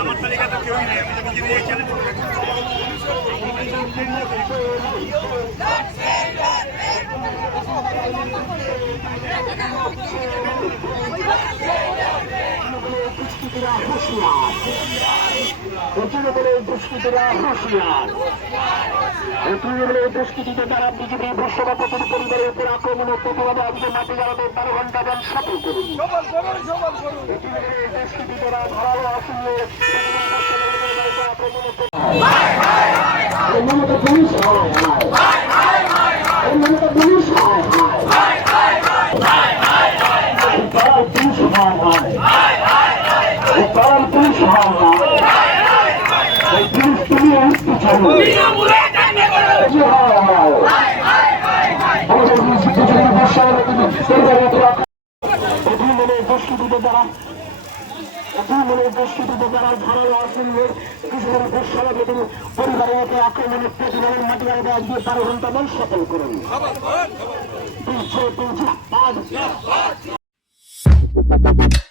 আমার তালিকাটা কেউই নাই, আমি নিজে নিজে চ্যালেঞ্জ করে দুষ্কৃতীদের দ্বারা বিজেপি সভাপতির পরিবারের উপর আক্রমণের প্রতিবাদে আজকে মাটি জানাতে 12 ঘন্টা যান সফল করুন। দুষ্কৃতীরা ধারালো আসলে পরিবারের আক্রমণের প্রতিবাদের মাটি আলাদা আজকে 12 ঘন্টা বল সফল করুন। 3 6 5